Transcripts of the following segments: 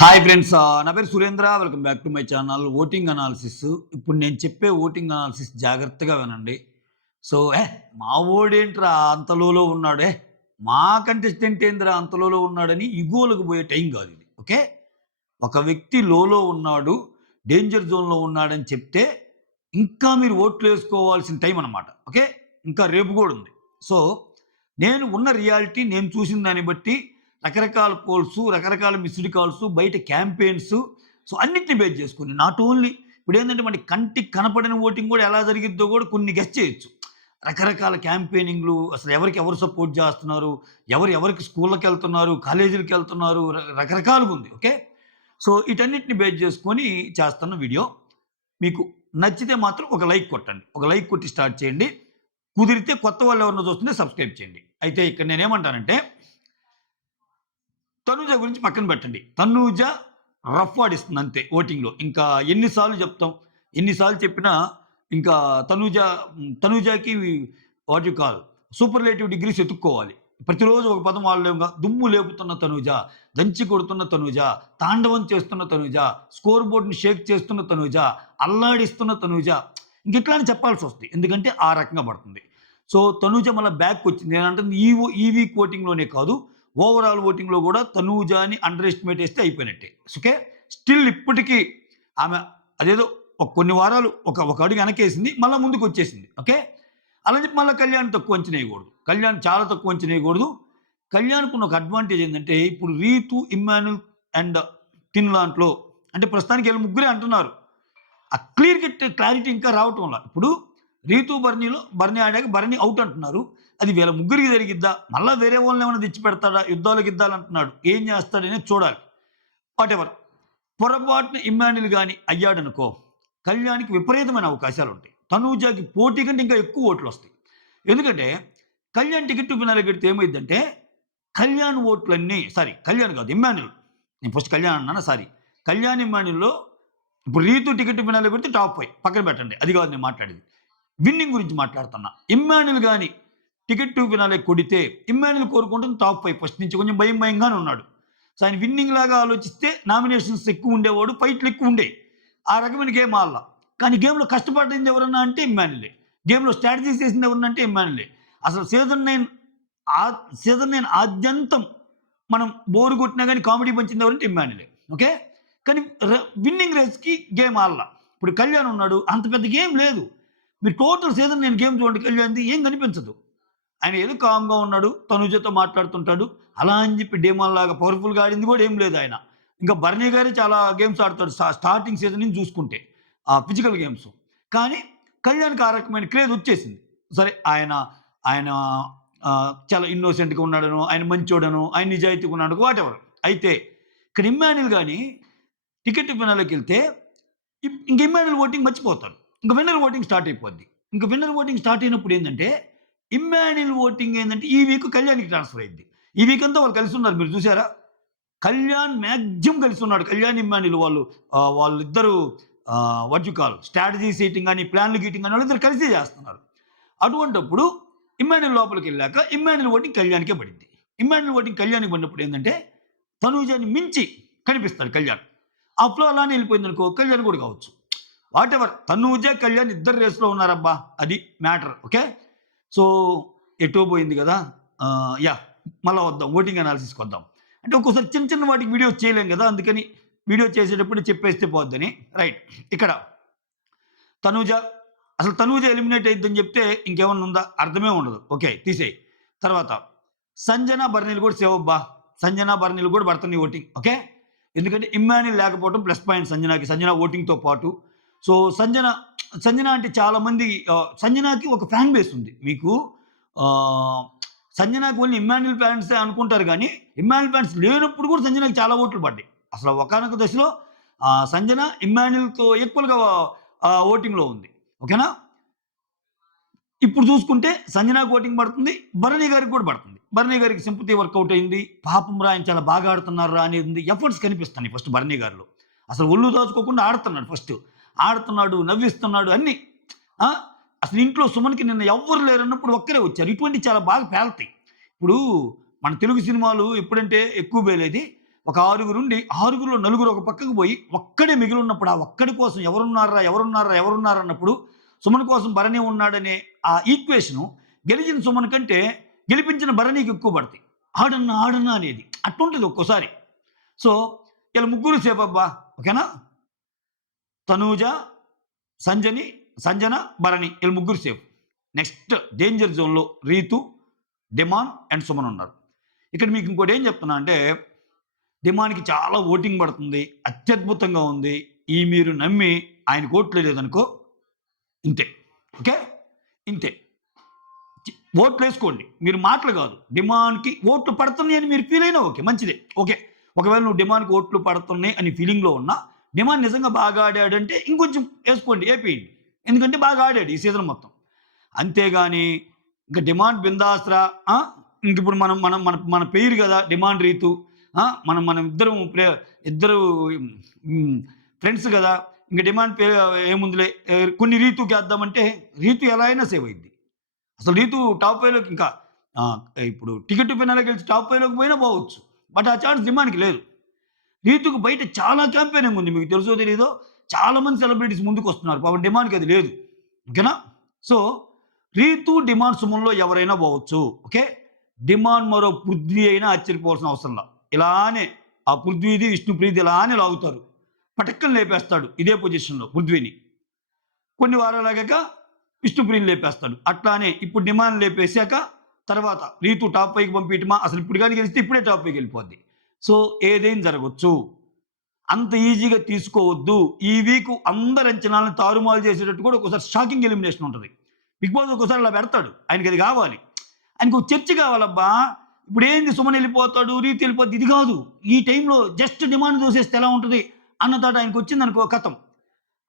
Hi friends, నా పేరు Surendra. Welcome back to my channel voting analysis. ఇప్పుడు నేను చెప్పే ఓటింగ్ అనాలిసిస్ జాగ్రత్తగా వినండి. సో మా ఓడేంట్రా అంత లోలో ఉన్నాడే, మా కంటెస్టెంట్ ఏందిరా అంత లోలో ఉన్నాడని ఇగోలకు పోయే టైం కాదు ఇది. ఓకే, ఒక వ్యక్తి లోలో ఉన్నాడు, డేంజర్ జోన్లో ఉన్నాడని చెప్తే ఇంకా మీరు ఓట్లు వేసుకోవాల్సిన టైం అనమాట. ఓకే, ఇంకా రేపు కూడా ఉంది. సో నేను ఉన్న రియాలిటీ, నేను చూసిన దాన్ని బట్టి రకరకాల పోల్స్, రకరకాల మిస్డ్ కాల్స్, బయట క్యాంపెయిన్స్, సో అన్నిటిని బేస్ చేసుకొని నాట్ ఓన్లీ ఇప్పుడు ఏంటంటే మనకి కంటికి కనపడిన ఓటింగ్ కూడా ఎలా జరిగిద్దో కూడా కొన్ని గెస్ చేయొచ్చు. రకరకాల క్యాంపెయినింగ్లు, అసలు ఎవరికి ఎవరు సపోర్ట్ చేస్తున్నారు, ఎవరికి స్కూళ్ళకి వెళ్తున్నారు, కాలేజీలకు వెళ్తున్నారు, రకరకాలుగా ఉంది. ఓకే, సో వీటన్నిటిని బేస్ చేసుకొని చేస్తున్న వీడియో. మీకు నచ్చితే మాత్రం ఒక లైక్ కొట్టండి, ఒక లైక్ కొట్టి స్టార్ట్ చేయండి. కుదిరితే కొత్త వాళ్ళు ఎవరినో చూస్తుంటే సబ్స్క్రైబ్ చేయండి. అయితే ఇక్కడ నేనేమంటానంటే, తనూజ గురించి పక్కన పెట్టండి. తనూజ రఫ్ ఆడిస్తుంది అంతే ఓటింగ్లో. ఇంకా ఎన్నిసార్లు చెప్తాం, ఎన్నిసార్లు చెప్పినా ఇంకా తనూజకి what you call superlative degrees ఎత్తుక్కోవాలి. ప్రతిరోజు ఒక పదం వాళ్ళేగా. దుమ్ము లేపుతున్న తనూజ, దంచి కొడుతున్న తనూజ, తాండవం చేస్తున్న తనూజ, స్కోర్ బోర్డ్ని షేక్ చేస్తున్న తనూజ, అల్లాడిస్తున్న తనూజ, ఇంక ఇట్లా అని చెప్పాల్సి వస్తుంది. ఎందుకంటే ఆ రకంగా పడుతుంది. సో తనూజ మళ్ళీ బ్యాక్ వచ్చింది. నేను అంటుంది ఈ వీక్ ఓటింగ్లోనే కాదు, ఓవరాల్ ఓటింగ్లో కూడా తనూజాని అండర్ ఎస్టిమేట్ వేస్తే అయిపోయినట్టే. ఓకే, స్టిల్ ఇప్పటికీ ఆమె అదేదో కొన్ని వారాలు ఒక అడుగు వెనకేసింది, మళ్ళీ ముందుకు వచ్చేసింది. ఓకే, అలా చెప్పి మళ్ళీ కళ్యాణ్ తక్కువ అంచనా వేయకూడదు, కళ్యాణ్ చాలా తక్కువ అంచనా వేయకూడదు. కళ్యాణ్కు ఒక అడ్వాంటేజ్ ఏంటంటే, ఇప్పుడు రీతు, ఇమ్మాన్యుల్ అండ్ తిన్లాంట్లో అంటే ప్రస్తుతానికి వీళ్ళు ముగ్గురే అంటున్నారు. ఆ క్లియర్ కట్ క్లారిటీ ఇంకా రావటం వల్ల ఇప్పుడు రీతు బర్నీ ఆడాక బర్నీ అవుట్ అంటున్నారు. అది వీళ్ళ ముగ్గురికి జరిగిద్దా, మళ్ళీ వేరే వాళ్ళని ఏమైనా తెచ్చి పెడతాడా, యుద్ధాలకు అంటున్నాడు, ఏం చేస్తాడనే చూడాలి. వాట్ ఎవర్, పొరపాటున ఇమ్మాన్యుల్ కానీ అయ్యాడనుకో, కళ్యాణ్కి విపరీతమైన అవకాశాలు ఉంటాయి. తనూజాకి పోటీ కంటే ఇంకా ఎక్కువ ఓట్లు వస్తాయి. ఎందుకంటే కళ్యాణ్ టికెట్ ఫినాలే పెడితే ఏమైందంటే, కళ్యాణ్ ఓట్లన్నీ కళ్యాణ్ కాదు ఇమ్మాన్యుల్, నేను ఫస్ట్ కళ్యాణ్ అన్నాను, కళ్యాణ్ ఇమ్మాన్యుల్లో ఇప్పుడు రీతు టికెట్ ఫినాలే పెడితే టాప్ 5 పక్కన పెట్టండి, అది కాదు నేను మాట్లాడేది. విన్నింగ్ గురించి మాట్లాడుతున్నా. ఇమ్మాన్యుల్ కానీ టికెట్ టు ఫినాలే కొడితే ఇమ్మాన్యుల్ కోరుకుంటుంది టాప్ 5 ఫస్ట్ నుంచి కొంచెం భయంగానే ఉన్నాడు. సో ఆయన విన్నింగ్ లాగా ఆలోచిస్తే నామినేషన్స్ ఎక్కువ ఉండేవాడు, ఫైట్లు ఎక్కువ ఉండేవి, ఆ రకమైన గేమ్ ఆడాల. కానీ గేమ్లో కష్టపడింది ఎవరన్నా అంటే ఇమ్మాన్యులే, గేమ్లో స్ట్రాటజీస్ చేసింది ఎవరన్నా అంటే ఇమ్మాన్యులే. అసలు సీజన్ 9 ఆద్యంతం మనం బోరు కొట్టినా కానీ కామెడీ పంచింది ఎవరంటే ఇమ్మాన్యులే. ఓకే, కానీ విన్నింగ్ రేస్కి గేమ్ ఆడాల. ఇప్పుడు కళ్యాణ్ ఉన్నాడు, అంత పెద్ద గేమ్ లేదు. మీరు టోటల్ సీజన్ నేను గేమ్ చూడండి, కళ్యాణ్ది ఏం కనిపించదు. ఆయన ఏదో కామ్గా ఉన్నాడు, తనుజతో మాట్లాడుతుంటాడు, అలా అని చెప్పి డేమాన్ లాగా పవర్ఫుల్గా ఆడింది కూడా ఏం లేదు ఆయన. ఇంకా బర్నీ గారే చాలా గేమ్స్ ఆడతాడు స్టార్టింగ్ సీజన్ నుంచి చూసుకుంటే, ఆ ఫిజికల్ గేమ్స్. కానీ కళ్యాణ్కి ఆ రకమైన క్రేజ్ వచ్చేసింది. సరే, ఆయన ఆయన చాలా ఇన్నోసెంట్గా ఉన్నాడను, ఆయన మంచోడను, ఆయన నిజాయితీగా ఉన్నాడు, వాట్ ఎవర్. అయితే ఇక్కడ ఇమ్మాన్యుల్ కానీ టికెట్ ఫినాల్లోకి వెళ్తే ఇంక ఇమ్మాన్యుల్ ఓటింగ్ మర్చిపోతారు, ఇంకా విన్నర్ ఓటింగ్ స్టార్ట్ అయిపోద్ది. ఇంకా విన్నర్ ఓటింగ్ స్టార్ట్ అయినప్పుడు ఏంటంటే, ఇమ్మాన్యుల్ ఓటింగ్ ఏంటంటే ఈ వీక్ కళ్యాణ్కి ట్రాన్స్ఫర్ అయింది. ఈ వీక్ అంతా వాళ్ళు కలిసి ఉన్నారు, మీరు చూసారా? కళ్యాణ్ మ్యాక్సిమం కలిసి ఉన్నాడు. కళ్యాణ్ ఇమ్మాన్యుల్ వాళ్ళిద్దరూ what you call strategy setting కానీ ప్లాన్లు గీటింగ్ కానీ వాళ్ళిద్దరు కలిసి చేస్తున్నారు. అటువంటిప్పుడు ఇమ్మాన్యుల్ లోపలికి వెళ్ళాక ఇమ్మాన్యుల్ ఓటింగ్ కళ్యాణ్కే పడింది. ఇమ్మాన్యుల్ ఓటింగ్ కళ్యాణ్కి పడినప్పుడు ఏంటంటే, తనూజాని మించి కనిపిస్తాడు కళ్యాణ్. ఆ ఫ్లో అలానే వెళ్ళిపోయింది అనుకో, కళ్యాణ్ కూడా కావచ్చు. వాట్ ఎవర్, తనూజ కళ్యాణ్ ఇద్దరు రేస్లో ఉన్నారబ్బా, అది మ్యాటర్. ఓకే, సో ఎటో పోయింది కదా. మళ్ళీ వద్దాం, ఓటింగ్ అనాలిసిస్కి వద్దాం. అంటే ఒక్కోసారి చిన్న చిన్న వాటికి వీడియోస్ చేయలేం కదా, అందుకని వీడియో చేసేటప్పుడు చెప్పేస్తే పోద్దని. రైట్, ఇక్కడ తనూజ ఎలిమినేట్ అయిద్దని చెప్తే ఇంకేమన్నా ఉందా? అర్థమే ఉండదు. ఓకే, తీసేయి. తర్వాత సంజన బర్నీలు కూడా సేవ్ అబ్బా, సంజన బర్నీలు కూడా పడుతుంది ఓటింగ్. ఓకే, ఎందుకంటే ఇమ్మాన్యుల్ లేకపోవడం ప్లస్ పాయింట్ సంజన ఓటింగ్తో పాటు. సో సంజన అంటే చాలామంది, సంజనాకి ఒక ఫ్యాన్ బేస్ ఉంది. మీకు సంజనాకి ఓన్లీ ఇమ్మాన్యుల్ ఫ్యాన్సే అనుకుంటారు, కానీ ఇమ్మాన్యుల్ ఫ్యాన్స్ లేనప్పుడు కూడా సంజనాకి చాలా ఓట్లు పడ్డాయి. అసలు ఒకానొక దశలో సంజన ఇమ్మాన్యుల్తో ఈక్వల్గా ఓటింగ్లో ఉంది. ఓకేనా, ఇప్పుడు చూసుకుంటే సంజనాకి ఓటింగ్ పడుతుంది, భరణి గారికి కూడా పడుతుంది. భరణి గారికి సింపతి వర్కౌట్ అయింది, పాపం రా ఆయన చాలా బాగా ఆడుతున్నారా అనేది ఎఫర్ట్స్ కనిపిస్తున్నాయి ఫస్ట్ భరణి గారిలో. అసలు ఒళ్ళు దాచుకోకుండా ఆడుతున్నాడు, నవ్విస్తున్నాడు అన్నీ. అసలు ఇంట్లో సుమన్కి నిన్న ఎవ్వరు లేరన్నప్పుడు ఒక్కరే వచ్చారు. ఇటువంటి చాలా బాగా పేలుతాయి. ఇప్పుడు మన తెలుగు సినిమాలు ఎప్పుడంటే ఎక్కువ పేలేది, ఒక ఆరుగురుండి, ఆరుగురిలో నలుగురు ఒక పక్కకు పోయి ఒక్కడే మిగిలున్నప్పుడు, ఆ ఒక్కడి కోసం ఎవరున్నార్రా, ఎవరున్నార్రా, ఎవరున్నారా అన్నప్పుడు సుమన్ కోసం భరణి ఉన్నాడనే ఆ ఈక్వేషను గెలిచిన సుమన్ కంటే గెలిపించిన భరణికి ఎక్కువ పడతాయి. ఆడన్నా, ఆడన్నా అనేది. అట్లుంటది ఒక్కోసారి. సో, ఈళ్ళ ముగ్గురు సేఫబ్బా. ఓకేనా? తనూజ, సంజన, భరణి ఈళ్ళ ముగ్గురు సేఫ్. నెక్స్ట్ డేంజర్ జోన్‌లో రీతు, డిమాన్ అండ్ సుమన్ ఉన్నారు. ఇక్కడ మీకు ఇంకోటి ఏం చెప్తున్నా అంటే, డిమాన్‌కి చాలా ఓటింగ్ పడుతుంది. అత్యద్భుతంగా ఉంది. మీరు నమ్మి ఆయనకి ఓట్లేయలేదనుకో ఇంతే. ఓకే? ఇంతే. చి ఓట్లేసుకోండి. మీరు మాటలు కాదు. డిమాండ్‌కి ఓట్లు పడుతున్నాయని మీరు ఫీల్ అయినా ఓకే. మంచిదే. ఓకే. ఒకవేళ నువ్వు డిమాండ్‌కి ఓట్లు పడుతున్నాయి అని ఫీలింగ్‌లో ఉన్నా, డిమాండ్ నిజంగా బాగా ఆడాడంటే ఇంకొంచెం ఏసుకోండి. ఏపీయండి. ఎందుకంటే బాగా ఆడాడు ఈ సీజన్ మొత్తం. అంతేగాని ఇంక డిమాండ్ బిందాస్‌రా ఆ! ఇంకిప్పుడు మనం మనం మన మన పెయిర్ గదా! డిమాండ్ రీతు. మనం మనం ఇద్దరు హ్మ్, ఫ్రెండ్స్ గదా! ఇంక డిమాండ్ ఏముందిలే కొన్ని రీతుకేద్దామంటే రీతు ఎలా అయినా సేవ్ అయిద్ది. అసలు రీతు టాప్ 5లోకి ఇంకా ఆహ్, ఇప్పుడు టికెట్ టు ఫినాలే గెలిచి టాప్ 5లోకి పోయినా పోవచ్చు. బట్ ఆ ఛాన్స్ డిమాండ్‌కి లేదు. రీతుకు బయట చాలా క్యాంపెయినింగ్ ఉంది. మీకు తెలుసో తెలీదో చాలా మంది సెలబ్రిటీస్ ముందుకొస్తున్నారు. పాపం డిమాండ్‌కి అది లేదు. ఓకేనా? సో, రీతు, డిమాండ్ సుమన్‌లో ఎవరైనా పోవచ్చు. ఓకే. డిమాండ్ మరో పృథ్వీ అయినా ఆశ్చర్యపోవాల్సిన అవసరంలా. ఇలానే ఆ పృథ్వీది, విష్ణుప్రీతి ఇలానే లాగుతారు. పటక్కన లేపేస్తాడు ఇదే పొజిషన్‌లో పృథ్వీని. కొన్ని వారాలాగాక విష్ణుప్రియని లేపేస్తాడు. అట్లానే ఇప్పుడు డిమాండ్ లేపేసాక తర్వాత రీతు టాప్ 5కి పంపియటమా అసలు ఇప్పుడు గాని గెలిస్తే ఇప్పుడే టాప్ 5కి వెళ్ళిపోద్ది. సో, ఏదైనా జరగొచ్చు. అంత ఈజీగా తీసుకోవద్దు. ఈ వీకు అందరి అంచనాలను తారుమారు చేసేటట్టు కూడా ఒక్కోసారి షాకింగ్ ఎలిమినేషన్ ఉంటది. బిగ్ బాస్ ఒక్కోసారి అలా పెడతాడు. ఆయనకది కావాలి. ఆయనకు చర్చ కావాలబ్బా! ఇప్పుడేంది సుమన్ ఎళ్ళిపోతాడు, రీతు ఎళ్ళిపోద్ది ఇది కాదు. ఈ టైంలో జస్ట్ డిమాండ్ దోసేస్తే ఎలా ఉంటది అన్న థాట్ ఆయనకొచ్చిందనుకో ఖతం.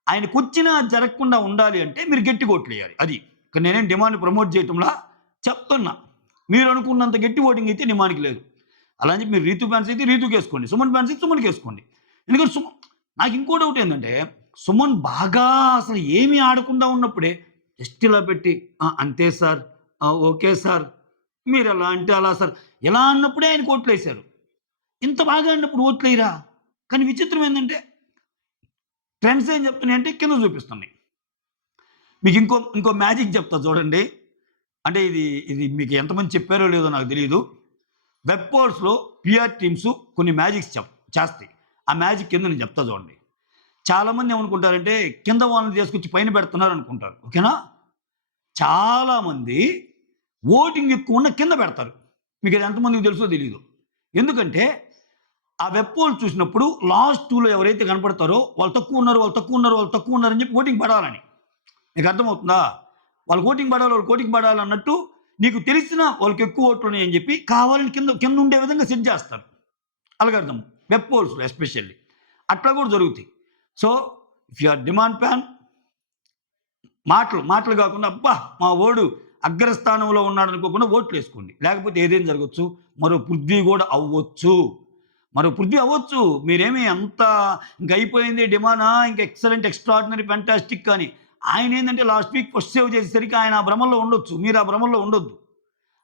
ఆయనకొచ్చినా జరగకుండా ఉండాలి అంటే మీరు గట్టిగా ఓట్లేయాలి. అది. ఇక్కడ నేనేం డిమాండ్ ప్రమోట్ చేయటంలా చెప్తున్నా. మీరనుకున్నంత గట్టి ఓటింగ్ అయితే డిమాండ్‌కి లేదు. అలా అని చెప్పి మీరు రీతు ఫ్యాన్స్ అయితే రీతుకేసుకోండి. సుమన్ ఫ్యాన్స్ అయితే సుమన్‌కేసుకోండి. ఎందుకంటే నాకు ఇంకో డౌట్ ఏందంటే సుమన్ బాగా అసలు ఏమి ఆడకుండా ఉన్నప్పుడే జస్ట్ ఇలా పెట్టి అంతే సార్. Okay sir. మీరెలా అంటే అలా సార్. ఇలా అన్నప్పుడే ఆయనకి ఓట్లేసారు. ఇంత బాగా ఆడినప్పుడు ఓట్లేయరా? కానీ విచిత్రం ఏందంటే ట్రెండ్స్ ఏం చెప్తున్నాయంటే కింద చూపిస్తున్నాయి. మీకు ఇంకో మ్యాజిక్ చెప్తా చూడండి. అంటే ఇది మీకు ఎంతమంది చెప్పారో లేదో నాకు తెలీదు. వెబ్ పోల్స్‌లో పీఆర్ టీమ్స్ కొన్ని మ్యాజిక్స్ చేస్తాయి. ఆ మ్యాజిక్ కింద నేను చెప్తా చూడండి. చాలామంది ఏమనుకుంటారంటే కింద వాళ్ళని తీసుకొచ్చి పైన పెడుతున్నారు అనుకుంటారు. ఓకేనా? చాలామంది ఓటింగ్ ఎక్కువ ఉన్న కింద పెడతారు. మీకు అది ఎంతమందికి తెలుసో తెలీదు. ఎందుకంటే ఆ వెబ్ పోల్ చూసినప్పుడు లాస్ట్ 2లో ఎవరైతే కనపడతారో వాళ్ళు తక్కువున్నారు, వాళ్ళు తక్కువున్నారు, వాళ్ళు తక్కువున్నారు అని చెప్పి ఓటింగ్ పడాలని. నీకు అర్థమవుతుందా? వాళ్ళకి ఓటింగ్ పడాలి, వాళ్ళకి ఓటింగ్ పడాలన్నట్టు నీకు తెలిసినా వాళ్ళకి ఎక్కువ ఓట్లున్నాయని చెప్పి కావాలని కింద ఉండే విధంగా సెట్ చేస్తారు. అల్గారిథం. వెబ్ పోల్స్‌లో ఎస్పెషల్లీ. అట్లా కూడా జరుగుతాయి. So, if you are demand fan మాటలు కాకుండా అబ్బా! మా వోడు అగ్రస్థానంలో ఉన్నాడనుకోకుండా ఓట్లేసుకోండి. లేకపోతే ఏదైనా జరగొచ్చు. మరో పృథ్వీ కూడా అవ్వచ్చు. మీరేమి అంత ఇంక అయిపోయింది డిమానా ఇంక ఎక్సలెంట్, ఎక్స్ట్రార్డినరీ, ఫెంటాస్టిక్ అని. ఆయనేందంటే లాస్ట్ వీక్ ఫస్ట్ సేవ్ చేసేసరికి ఆయన ఆ భ్రమల్లో ఉండొచ్చు. మీరు ఆ భ్రమల్లో ఉండొద్దు.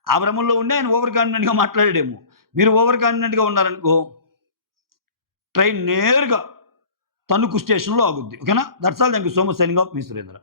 ఆ భ్రమల్లో ఉండి ఆయన ఓవర్ కాన్ఫిడెంట్‌గా మాట్లాడాడేమో. మీరు ఓవర్ కాన్ఫిడెంట్‌గా ఉన్నారనుకో ట్రైన్ నేరుగా తణుకు స్టేషన్‌లో ఆగుద్ది. ఓకేనా? That's all. Thank you so much. Signing off me Surendra.